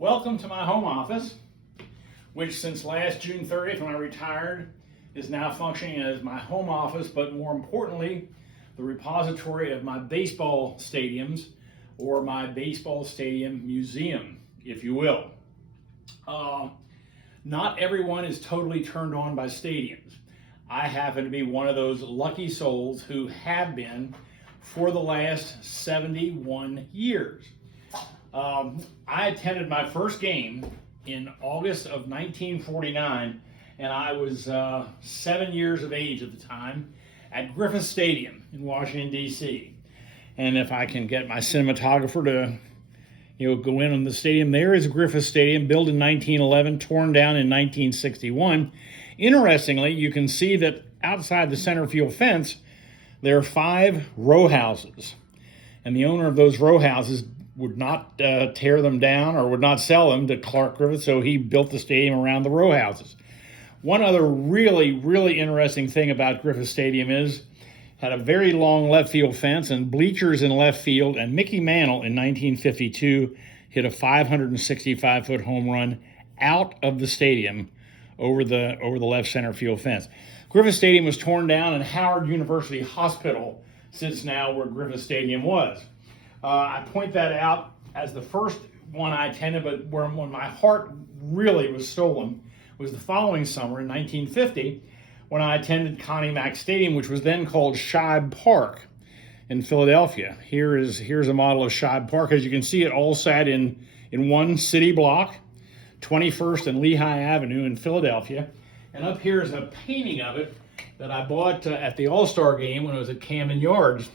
Welcome to my home office, which since last June 30th when I retired is now functioning as my home office, but more importantly, the repository of my baseball stadiums or my baseball stadium museum, if you will. Not everyone is totally turned on by stadiums. I happen to be one of those lucky souls who have been for the last 71 years. I attended my first game in August of 1949, and I was 7 years of age at the time at Griffith Stadium in Washington, D.C. And if I can get my cinematographer to go in on the stadium, there is Griffith Stadium, built in 1911, torn down in 1961. Interestingly, you can see that outside the center field fence, there are 5 row houses. And the owner of those row houses would not tear them down or would not sell them to Clark Griffith, so he built the stadium around the row houses. One other really, really interesting thing about Griffith Stadium is had a very long left field fence and bleachers in left field, and Mickey Mantle in 1952 hit a 565-foot home run out of the stadium over the left center field fence. Griffith Stadium was torn down, and Howard University Hospital sits now where Griffith Stadium was. I point that out as the first one I attended, but when my heart really was stolen was the following summer in 1950 when I attended Connie Mack Stadium, which was then called Shibe Park in Philadelphia. Here's a model of Shibe Park. As you can see, it all sat in one city block, 21st and Lehigh Avenue in Philadelphia. And up here is a painting of it that I bought at the All-Star game when it was at Camden Yards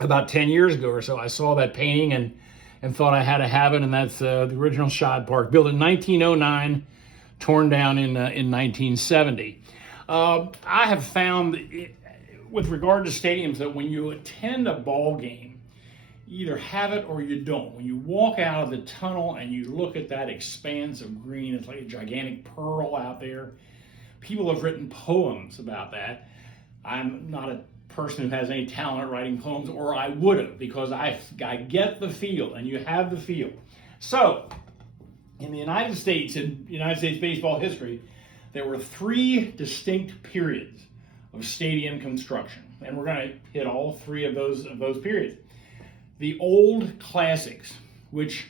about 10 years ago or so. I saw that painting and thought I had to have it, and that's the original Shibe Park, built in 1909, torn down in 1970. I have found, with regard to stadiums, that when you attend a ball game, you either have it or you don't. When you walk out of the tunnel and you look at that expanse of green, it's like a gigantic pearl out there. People have written poems about that. I'm not a person who has any talent at writing poems, or I would have, because I get the feel, and you have the feel. So, in the United States, in United States baseball history, there were 3 distinct periods of stadium construction, and we're going to hit all 3 of those periods. The old classics, which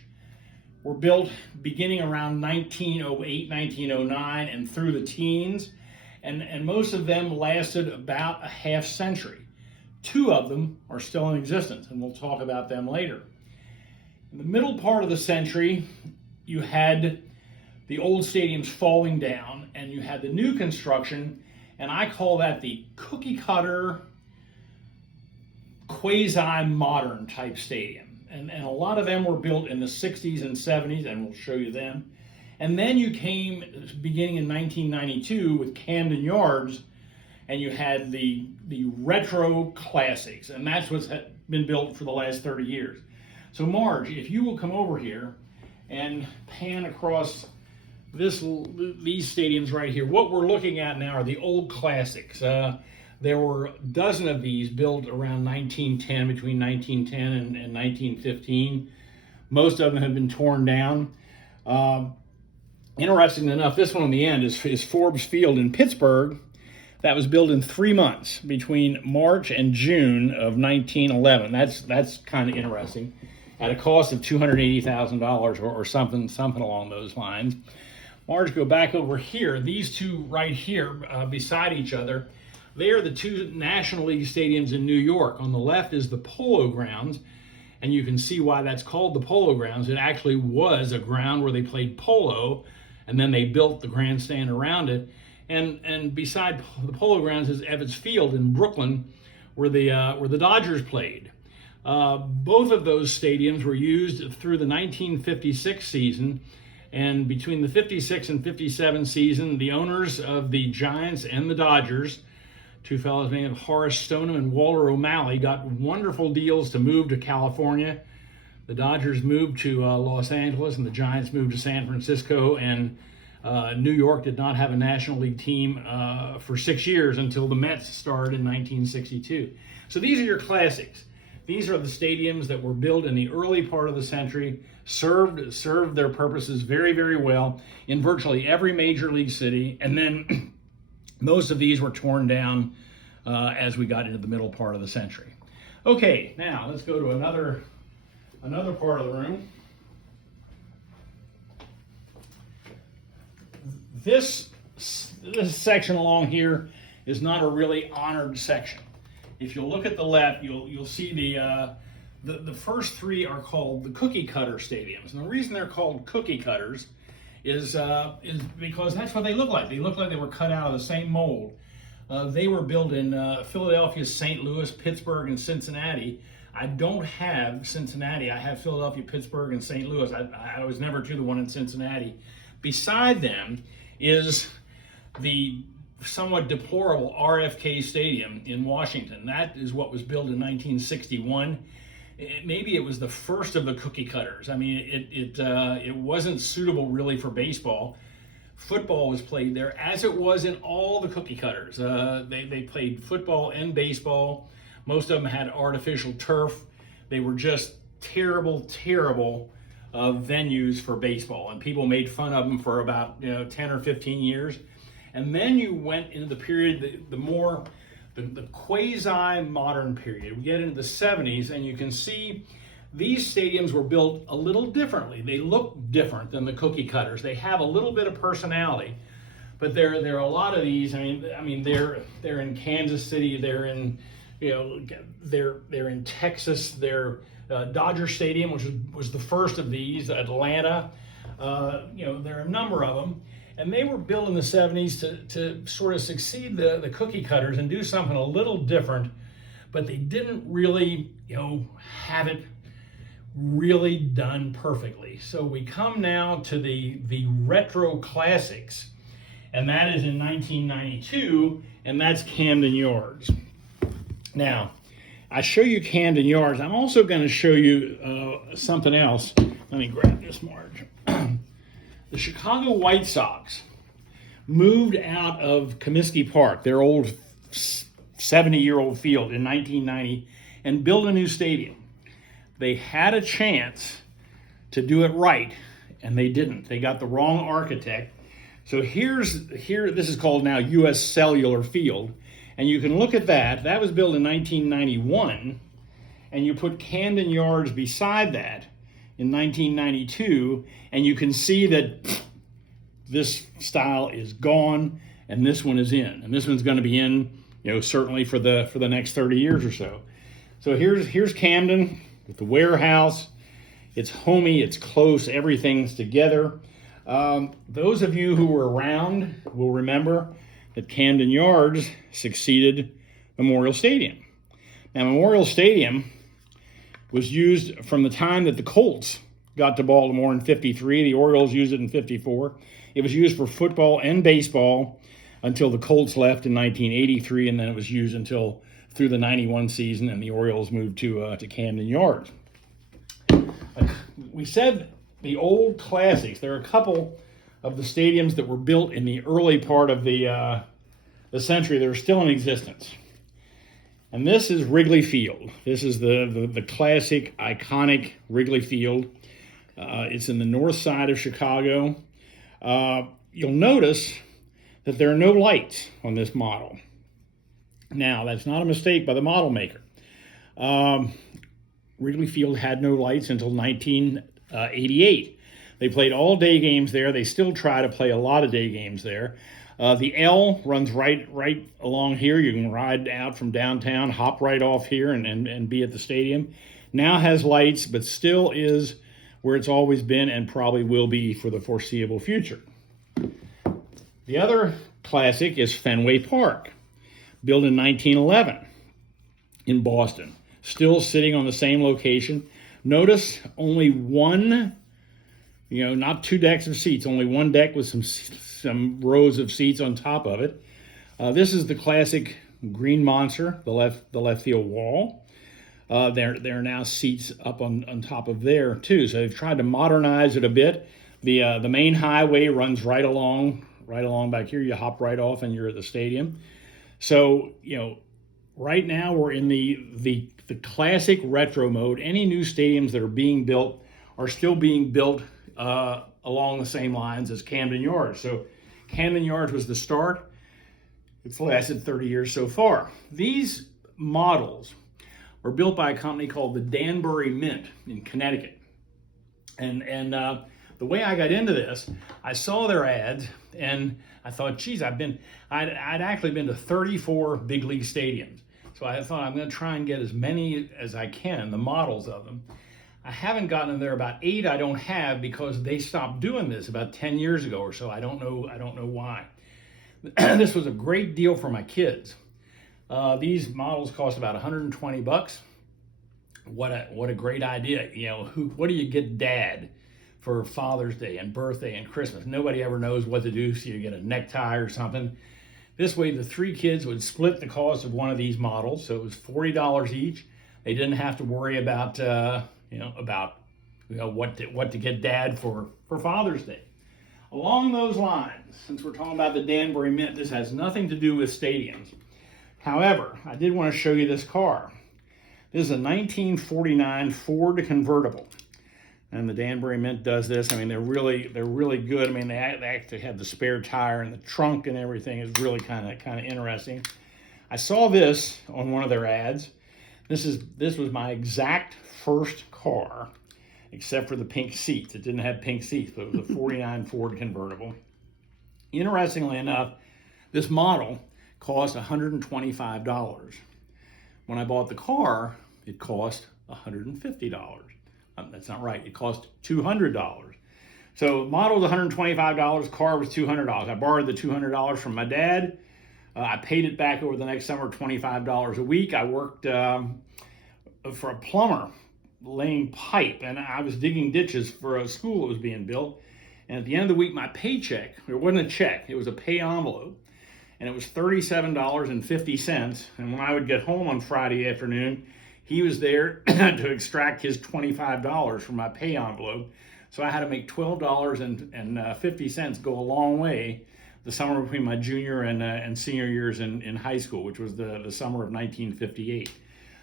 were built beginning around 1908, 1909, and through the teens, and most of them lasted about a half century. 2 of them are still in existence, and we'll talk about them later. In the middle part of the century, you had the old stadiums falling down, and you had the new construction, and I call that the cookie cutter, quasi-modern type stadium. And a lot of them were built in the 60s and 70s, and we'll show you them. And then you came, beginning in 1992, with Camden Yards, and you had the retro classics, and that's what's been built for the last 30 years. So Marge, if you will come over here and pan across these stadiums right here, what we're looking at now are the old classics. There were a dozen of these built around 1910, between 1910 and 1915. Most of them have been torn down. Interestingly enough, this one on the end is Forbes Field in Pittsburgh. That was built in 3 months between March and June of 1911. That's kind of interesting, at a cost of $280,000 or something along those lines. Marge, go back over here. These 2 right here beside each other, they are the 2 National League stadiums in New York. On the left is the Polo Grounds, and you can see why that's called the Polo Grounds. It actually was a ground where they played polo, and then they built the grandstand around it. And beside the Polo Grounds is Ebbets Field in Brooklyn, where the Dodgers played. Both of those stadiums were used through the 1956 season, and between the 56 and 57 season, the owners of the Giants and the Dodgers, 2 fellows named Horace Stoneham and Walter O'Malley, got wonderful deals to move to California. The Dodgers moved to Los Angeles, and the Giants moved to San Francisco, and New York did not have a National League team for 6 years until the Mets started in 1962. So these are your classics. These are the stadiums that were built in the early part of the century, served their purposes very, very well in virtually every major league city, and then most of these were torn down as we got into the middle part of the century. Okay, now let's go to another part of the room. This section along here is not a really honored section. If you look at the left, you'll see the first three are called the cookie cutter stadiums, and the reason they're called cookie cutters is because that's what they look like. They look like they were cut out of the same mold. They were built in Philadelphia, St. Louis, Pittsburgh, and Cincinnati. I don't have Cincinnati. I have Philadelphia, Pittsburgh, and St. Louis. I was never to the one in Cincinnati. Beside them is the somewhat deplorable RFK Stadium in Washington. That is what was built in 1961. Maybe it was the first of the cookie cutters. I mean, it wasn't suitable really for baseball. Football was played there, as it was in all the cookie cutters. They played football and baseball. Most of them had artificial turf. They were just terrible venues for baseball, and people made fun of them for about 10 or 15 years. And then you went into the period, the quasi-modern period. We get into the 70s, and you can see these stadiums were built a little differently. They look different than the cookie cutters. They have a little bit of personality, but there are a lot of these. I mean, they're in Kansas City. They're in they're in Texas. They're Dodger Stadium, which was the first of these. Atlanta. There are a number of them. And they were built in the 70s to sort of succeed the cookie cutters and do something a little different, but they didn't really, have it really done perfectly. So we come now to the retro classics, and that is in 1992, and that's Camden Yards. Now, I show you Camden Yards. I'm also going to show you something else. Let me grab this, Marge. The Chicago White Sox moved out of Comiskey Park, their old 70-year-old field, in 1990 and built a new stadium. They had a chance to do it right, and they didn't. They got the wrong architect. So here, this is called now U.S. Cellular Field, and you can look at that. That was built in 1991, and you put Camden Yards beside that in 1992, and you can see that this style is gone and this one is in, and this one's going to be in, certainly for the next 30 years or so. So here's Camden with the warehouse. It's homey, it's close, everything's together. Those of you who were around will remember that Camden Yards succeeded Memorial Stadium. Now, Memorial Stadium was used from the time that the Colts got to Baltimore in 53. The Orioles used it in 54. It was used for football and baseball until the Colts left in 1983, and then it was used until through the 91 season, and the Orioles moved to Camden Yards. We said the old classics. There are a couple of the stadiums that were built in the early part of the century that are still in existence. And this is Wrigley Field. This is the classic, iconic Wrigley Field. It's in the north side of Chicago. You'll notice that there are no lights on this model. Now, that's not a mistake by the model maker. Wrigley Field had no lights until 1988. They played all day games there. They still try to play a lot of day games there. The L runs right along here. You can ride out from downtown, hop right off here, and be at the stadium. Now has lights, but still is where it's always been and probably will be for the foreseeable future. The other classic is Fenway Park, built in 1911 in Boston, still sitting on the same location. Notice only one, not two decks of seats, only one deck with some rows of seats on top of it. This is the classic Green Monster, the left field wall. There are now seats up on top of there too. So they've tried to modernize it a bit. The main highway runs right along back here. You hop right off and you're at the stadium. So Right now we're in the classic retro mode. Any new stadiums that are being built are still being built along the same lines as Camden Yards. So Camden Yards was the start. It's lasted 30 years so far. These models were built by a company called the Danbury Mint in Connecticut. And the way I got into this, I saw their ads and I thought, geez, I'd actually been to 34 big league stadiums. So I thought I'm going to try and get as many as I can, the models of them. I haven't gotten there. About 8 I don't have because they stopped doing this about 10 years ago or so. I don't know why. This was a great deal for my kids. These models cost about $120. What a great idea. You know, what do you get Dad for Father's Day and birthday and Christmas? Nobody ever knows what to do, so you get a necktie or something. This way the 3 kids would split the cost of one of these models, so it was $40 each. They didn't have to worry about what to get Dad for Father's Day. Along those lines, since we're talking about the Danbury Mint, this has nothing to do with stadiums. However, I did want to show you this car. This is a 1949 Ford convertible, and the Danbury Mint does this. I mean, they're really good. I mean, they actually have the spare tire and the trunk and everything is really kind of interesting. I saw this on one of their ads. This was my exact first car, except for the pink seats. It didn't have pink seats, but it was a 49 Ford convertible. Interestingly enough, this model cost $125. When I bought the car, it cost $150. That's not right. It cost $200. So model was $125, car was $200. I borrowed the $200 from my dad. I paid it back over the next summer, $25 a week. I worked for a plumber laying pipe, and I was digging ditches for a school that was being built. And at the end of the week, my paycheck, it wasn't a check, it was a pay envelope, and it was $37.50. And when I would get home on Friday afternoon, he was there to extract his $25 from my pay envelope. So I had to make $12.50 go a long way the summer between my junior and senior years in high school, which was the summer of 1958.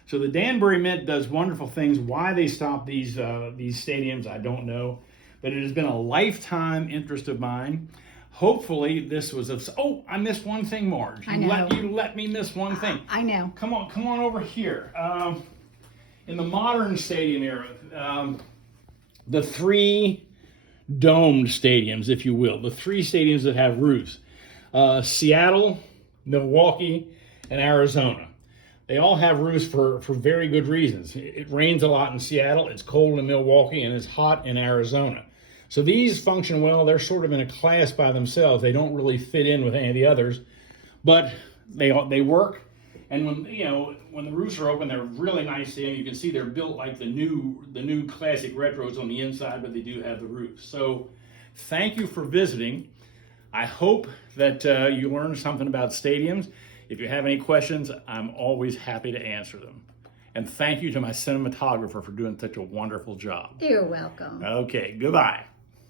So the Danbury Mint does wonderful things. Why they stopped these stadiums, I don't know. But it has been a lifetime interest of mine. Hopefully this was oh, I missed one thing, Marge. You let me miss one thing. I know. Come on over here. In the modern stadium era, the 3 domed stadiums, if you will, the 3 stadiums that have roofs, Seattle, Milwaukee, and Arizona. They all have roofs for very good reasons. It rains a lot in Seattle, it's cold in Milwaukee, and it's hot in Arizona. So these function well. They're sort of in a class by themselves. They don't really fit in with any of the others, but they work. And when the roofs are open, they're really nice. You can see they're built like the new classic retros on the inside, but they do have the roofs. So thank you for visiting. I hope that you learned something about stadiums. If you have any questions, I'm always happy to answer them. And thank you to my cinematographer for doing such a wonderful job. You're welcome. Okay, goodbye.